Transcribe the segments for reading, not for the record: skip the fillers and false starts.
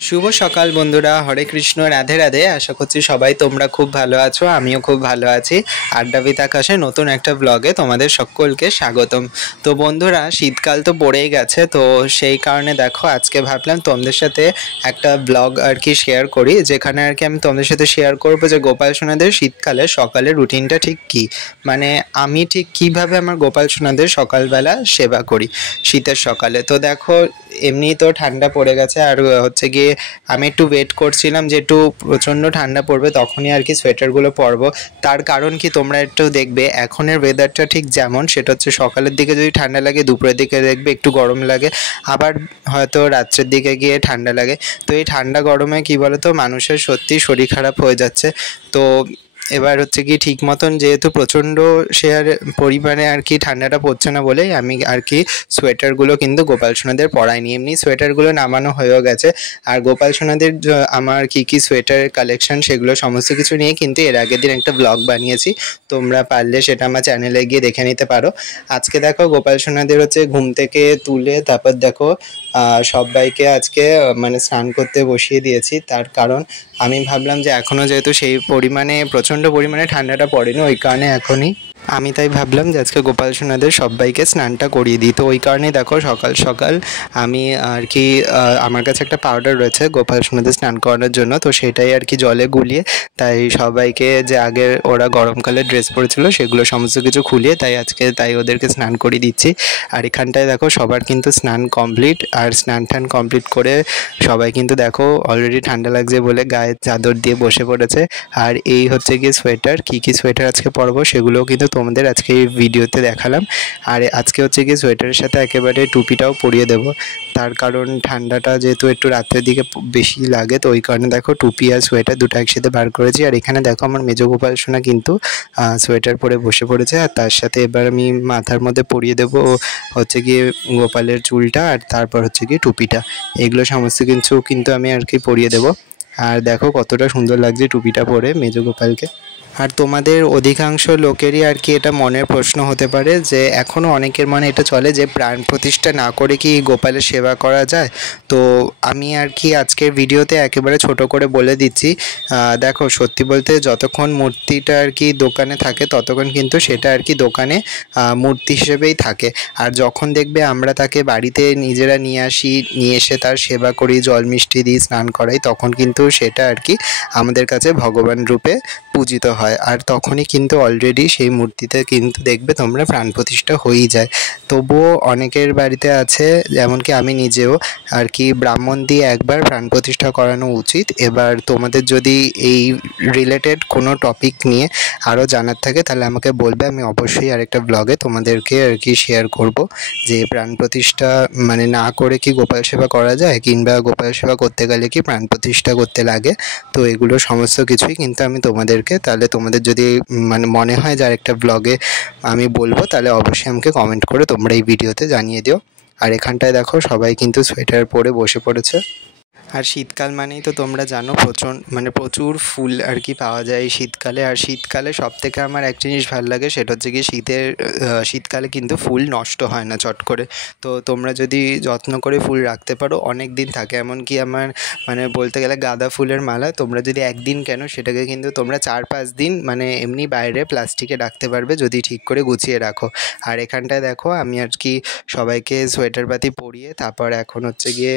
শুভ সকাল বন্ধুরা, হরে কৃষ্ণ, রাধে রাধে। আশা করছি সবাই তোমরা খুব ভালো আছো, আমিও খুব ভালো আছি। আড্ডাবিদ আকাশে নতুন একটা ব্লগে তোমাদের সকলকে স্বাগতম। তো বন্ধুরা, শীতকাল তো পড়েই গেছে, তো সেই কারণে দেখো আজকে ভাবলাম তোমাদের সাথে একটা ব্লগ আর কি শেয়ার করি, যেখানে আর কি আমি তোমাদের সাথে শেয়ার করবো যে গোপাল সোনাদের শীতকালে সকালের রুটিনটা ঠিক কী, মানে আমি ঠিক কিভাবে আমার গোপাল সোনাদের সকালবেলা সেবা করি শীতের সকালে। তো দেখো এমনি তো ঠান্ডা পড়ে গেছে, আর হচ্ছে গিয়ে আমি একটু ওয়েট করছিলাম যে একটু প্রচণ্ড ঠান্ডা পড়বে তখনই আর কি সোয়েটারগুলো পরবো। তার কারণ কি, তোমরা একটু দেখবে এখনের ওয়েদারটা ঠিক যেমন, সেটা হচ্ছে সকালের দিকে যদি ঠান্ডা লাগে, দুপুরের দিকে দেখবে একটু গরম লাগে, আবার হয়তো রাত্রের দিকে গিয়ে ঠান্ডা লাগে। তো এই ঠান্ডা গরমে কি বলতো, মানুষের সত্যি শরীর খারাপ হয়ে যাচ্ছে। তো এবার হচ্ছে কি, ঠিক মতন যেহেতু প্রচণ্ড পরিমাণে আর কি ঠান্ডাটা পড়ছে না বলেই আমি আর কি সোয়েটারগুলো কিন্তু গোপাল সোনাদের পরাইনি। এমনি সোয়েটারগুলো নামানো হয়েও গেছে। আর গোপাল সোনাদের আমার কি কি সোয়েটারের কালেকশন সেগুলো সমস্ত কিছু নিয়ে কিন্তু এর আগের দিন একটা ব্লগ বানিয়েছি, তোমরা পারলে সেটা আমার চ্যানেলে গিয়ে দেখে নিতে পারো। আজকে দেখো গোপাল সোনাদের হচ্ছে ঘুম থেকে তুলে তারপর দেখো সবাইকে আজকে মানে স্নান করতে বসিয়ে দিয়েছি। তার কারণ আমি ভাবলাম যে এখনও যেহেতু সেই পরিমাণে প্রচণ্ড পরিমাণে ঠান্ডাটা পড়েনি, ওই কারণে এখনই আমি তাই ভাবলাম যে আজকে গোপাল সোনাদের সবাইকে স্নানটা করিয়ে দিই। তো ওই কারণেই দেখো সকাল সকাল আমি আর কি আমার কাছে একটা পাউডার রয়েছে গোপাল সোনাদের স্নান করানোর জন্য, তো সেটাই আর কি জলে গুলিয়ে তাই সবাইকে, যে আগের ওরা গরমকালে ড্রেস পরেছিল সেগুলো সমস্ত কিছু খুলিয়ে তাই ওদেরকে স্নান করিয়ে দিচ্ছি। আর এখানটায় দেখো সবার কিন্তু স্নান কমপ্লিট, আর স্নান টান কমপ্লিট করে সবাই কিন্তু দেখো অলরেডি ঠান্ডা লাগছে বলে গায়ে চাদর দিয়ে বসে পড়েছে। আর এই হচ্ছে গিয়ে সোয়েটার, কী কী সোয়েটার আজকে পরবো সেগুলোও কিন্তু তোমাদের আজকে এই ভিডিওতে দেখালাম। আর আজকে হচ্ছে গিয়ে সোয়েটারের সাথে একেবারে টুপিটাও পরিয়ে দেবো, তার কারণ ঠান্ডাটা যেহেতু একটু রাত্রের দিকে বেশি লাগে, তো ওই কারণে দেখো টুপি আর সোয়েটার দুটো একসাথে বার করেছি। আর এখানে দেখো আমার মেজ গোপাল সোনা কিন্তু সোয়েটার পরে বসে পড়েছে, আর তার সাথে এবার আমি মাথার মধ্যে পরিয়ে দেবো হচ্ছে গিয়ে গোপালের চুলটা, আর তারপর হচ্ছে গিয়ে টুপিটা, এগুলো সমস্ত কিছু কিন্তু আমি আর কি পরিয়ে দেবো। আর দেখো কতটা সুন্দর লাগছে টুপিটা পরে মেজ গোপালকে। আর তোমাদের অধিকাংশ লোকেরই আর কি এটা মনের প্রশ্ন হতে পারে যে এখনও অনেকের মনে এটা চলে যে প্রাণ প্রতিষ্ঠা না করে কি গোপালের সেবা করা যায়। তো আমি আর কি আজকের ভিডিওতে একেবারে ছোট করে বলে দিচ্ছি, দেখো সত্যি বলতে যতক্ষণ মূর্তিটা আর কি দোকানে থাকে ততক্ষণ কিন্তু সেটা আর কি দোকানে মূর্তি হিসেবেই থাকে। আর যখন দেখবে আমরা তাকে বাড়িতে নিজেরা নিয়ে এসে তার সেবা করি, জল মিষ্টি দিই, স্নান করাই, তখন কিন্তু সেটা আর কি আমাদের কাছে ভগবান রূপে পূজিত হয়। আর তখনই কিন্তু অলরেডি সেই মূর্তিতে কিন্তু দেখবে তোমরা প্রাণ প্রতিষ্ঠা হয়েই যায়। তবুও অনেকের বাড়িতে আছে, যেমনকি আমি নিজেও আর কি ব্রাহ্মণ দিয়ে একবার প্রাণ প্রতিষ্ঠা করানো উচিত। এবার তোমাদের যদি এই রিলেটেড কোনো টপিক নিয়ে আরও জানার থাকে তাহলে আমাকে বলবে, আমি অবশ্যই আরেকটা ব্লগে তোমাদেরকে আর কি শেয়ার করব যে প্রাণ প্রতিষ্ঠা মানে না করে কি গোপাল সেবা করা যায়, কিংবা গোপাল সেবা করতে গেলে কি প্রাণ প্রতিষ্ঠা করতে লাগে। তো এগুলো সমস্ত কিছুই কিন্তু আমি তোমাদেরকে, তাহলে তোমাদের যদি মানে মনে হয় যে আরেকটা ব্লগে আমি বলবো, তাহলে অবশ্যই আমাকে কমেন্ট করে তোমরা এই ভিডিওতে জানিয়ে দিও। আর এখানটায় দেখো সবাই কিন্তু সোয়েটার পরে বসে পড়েছে। আর শীতকাল মানেই তো তোমরা জানো প্রচুর ফুল আর কি পাওয়া যায় এই শীতকালে। আর শীতকালে সবথেকে আমার এক জিনিস ভালো লাগে, সেটা হচ্ছে কি শীতকালে কিন্তু ফুল নষ্ট হয় না চট করে। তো তোমরা যদি যত্ন করে ফুল রাখতে পারো অনেক দিন থাকে। এমনকি আমার মানে বলতে গেলে গাঁদা ফুলের মালা তোমরা যদি একদিন কেন, সেটাকে কিন্তু তোমরা 4-5 দিন মানে এমনি বাইরে প্লাস্টিকে রাখতে পারবে যদি ঠিক করে গুছিয়ে রাখো। আর এখানটায় দেখো আমি আর কি সবাইকে সোয়েটার পাতি পরিয়ে তারপর এখন হচ্ছে গিয়ে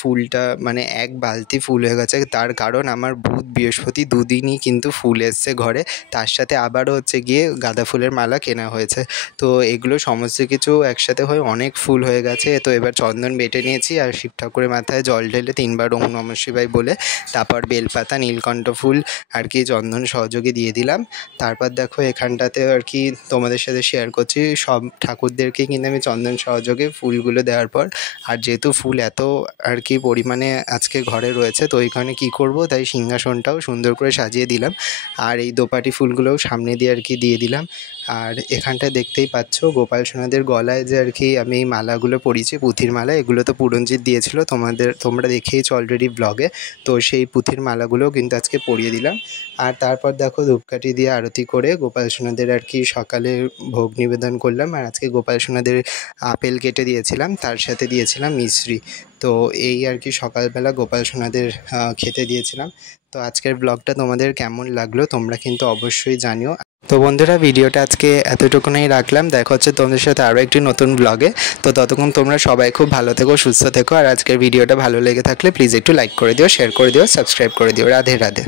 ফুলটা মানে এক বালতি ফুল হয়ে গেছে। তার কারণ আমার বুধ বৃহস্পতি দুদিনই কিন্তু ফুল এসছে ঘরে, তার সাথে আবারও হচ্ছে গিয়ে গাঁদা ফুলের মালা কেনা হয়েছে। তো এগুলো সমস্ত কিছু একসাথে হয়ে অনেক ফুল হয়ে গেছে। তো এবার চন্দন বেটে নিয়েছি, আর শিব ঠাকুরের মাথায় জল ঢেলে 3 বার ওম নমঃ শিবায় বলে তারপর বেলপাতা, নীলকণ্ঠ ফুল আর কি চন্দন সহযোগে দিয়ে দিলাম। তারপর দেখো এখানটাতে আর কি তোমাদের সাথে শেয়ার করছি সব ঠাকুরদেরকে কিন্তু আমি চন্দন সহযোগে ফুলগুলো দেওয়ার পর, আর যেহেতু ফুল এত আর কি পরিমাণে আজকে ঘরে রয়েছে, তো ওইখানে কী করব, তাই সিংহাসনটাও সুন্দর করে সাজিয়ে দিলাম। আর এই দোপাটি ফুলগুলোও সামনে দিয়ে আর কি দিয়ে দিলাম। আর এখানটায় দেখতেই পাচ্ছ গোপাল সোনাদের গলায় যে আর কি আমি এই মালাগুলো পরিয়েছি, পুঁথির মালা, এগুলো তো পুরঞ্জিত দিয়েছিল, তোমরা দেখেইছো অলরেডি ব্লগে। তো সেই পুঁথির মালাগুলোও কিন্তু আজকে পরিয়ে দিলাম। আর তারপর দেখো ধূপকাঠি দিয়ে আরতি করে গোপাল সোনাদের আর কি সকালে ভোগ নিবেদন করলাম। আর আজকে গোপাল সোনাদের আপেল কেটে দিয়েছিলাম, তার সাথে দিয়েছিলাম মিছরি। তো এই আর কি সকালবেলা গোপাল সোনাদের খেতে দিয়েছিলাম। তো আজকের ব্লগটা তোমাদের কেমন লাগলো তোমরা কিন্তু অবশ্যই জানিও। তো বন্ধুরা, ভিডিওটা আজকে এতটুকুনই রাখলাম। দেখা হচ্ছে তোমাদের সাথে আরও একটি নতুন ব্লগে। তো ততক্ষণ তোমরা সবাই খুব ভালো থেকো, সুস্থ থেকো। আর আজকের ভিডিওটা ভালো লেগে থাকলে প্লিজ একটু লাইক করে দিও, শেয়ার করে দিও, সাবস্ক্রাইব করে দিও। রাধে রাধে।